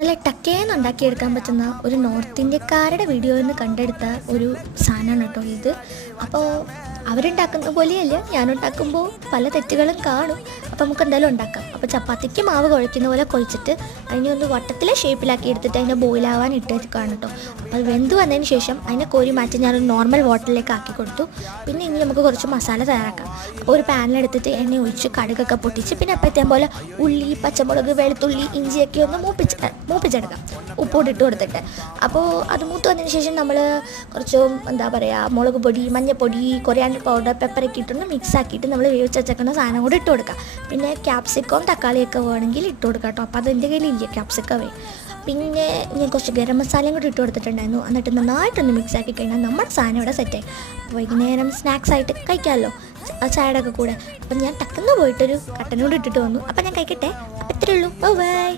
നല്ല ടക്കേന്ന് ഉണ്ടാക്കിയെടുക്കാൻ പറ്റുന്ന ഒരു നോർത്ത് ഇന്ത്യക്കാരുടെ വീഡിയോയിൽ നിന്ന് കണ്ടെടുത്ത ഒരു സാധനമാണ് കേട്ടോ ഇത്. അപ്പോൾ അവരുണ്ടാക്കുന്ന പോലെയല്ല, ഞാനുണ്ടാക്കുമ്പോൾ പല തെറ്റുകളും കാണും. അപ്പോൾ നമുക്ക് എന്തായാലും ഉണ്ടാക്കാം. അപ്പോൾ ചപ്പാത്തിക്ക് മാവ് കുഴയ്ക്കുന്ന പോലെ കുഴച്ചിട്ട് അതിനെ ഒന്ന് വട്ടത്തിലെ ഷേപ്പിലാക്കി എടുത്തിട്ട് അതിനെ ബോയിലാവാൻ ഇട്ട് വെക്കുകയാണ് കേട്ടോ. അപ്പോൾ അത് വെന്ത് വന്നതിന് ശേഷം അതിനെ കോരി മാറ്റി ഞാനൊരു നോർമൽ വാട്ടറിലേക്ക് ആക്കി കൊടുത്തു. പിന്നെ ഇനി നമുക്ക് കുറച്ച് മസാല തയ്യാറാക്കാം. അപ്പോൾ ഒരു പാനിലെടുത്തിട്ട് എണ്ണ ഒഴിച്ച് കടുകൊക്കെ പൊട്ടിച്ച് പിന്നെ അപ്പോഴത്തേം പോലെ ഉള്ളി, പച്ചമുളക്, വെളുത്തുള്ളി, ഇഞ്ചിയൊക്കെ ഒന്ന് മൂപ്പിച്ചെടുക്കാം ഉപ്പോട്ട് കൊടുത്തിട്ട്. അപ്പോൾ അത് മൂത്ത് വന്നതിന് ശേഷം നമ്മൾ കുറച്ച് എന്താ പറയുക മുളക് പൊടി, മഞ്ഞൾപ്പൊടി, കൊറിയാൻഡർ പൗഡർ, പെപ്പറൊക്കെ ഇട്ടൊന്ന് മിക്സ് ആക്കിയിട്ട് നമ്മൾ വേവിച്ച് വെച്ചേക്കുന്ന സാധനം കൂടി ഇട്ട് കൊടുക്കുക. പിന്നെ ക്യാപ്സിക്കവും തക്കാളിയൊക്കെ വേണമെങ്കിൽ ഇട്ട് കൊടുക്കാം കേട്ടോ. അപ്പോൾ അതെൻ്റെ കയ്യിലില്ല ക്യാപ്സിക്കവേ. പിന്നെ ഞാൻ കുറച്ച് ഗരം മസാലയും കൂടി ഇട്ട് കൊടുത്തിട്ടുണ്ടായിരുന്നു. എന്നിട്ട് നന്നായിട്ടൊന്ന് മിക്സ് ആക്കി കഴിഞ്ഞാൽ നമ്മുടെ സാധനം ഇവിടെ സെറ്റായി. വൈകുന്നേരം സ്നാക്സ് ആയിട്ട് കഴിക്കാമല്ലോ ചായയുടെ ഒക്കെ കൂടെ. അപ്പം ഞാൻ ടക്കുന്ന് പോയിട്ടൊരു കട്ടനോട് ഇട്ടിട്ട് വന്നു. അപ്പം ഞാൻ കഴിക്കട്ടെ. അപ്പം ഇത്രയേ ഉള്ളൂ. ബൈ.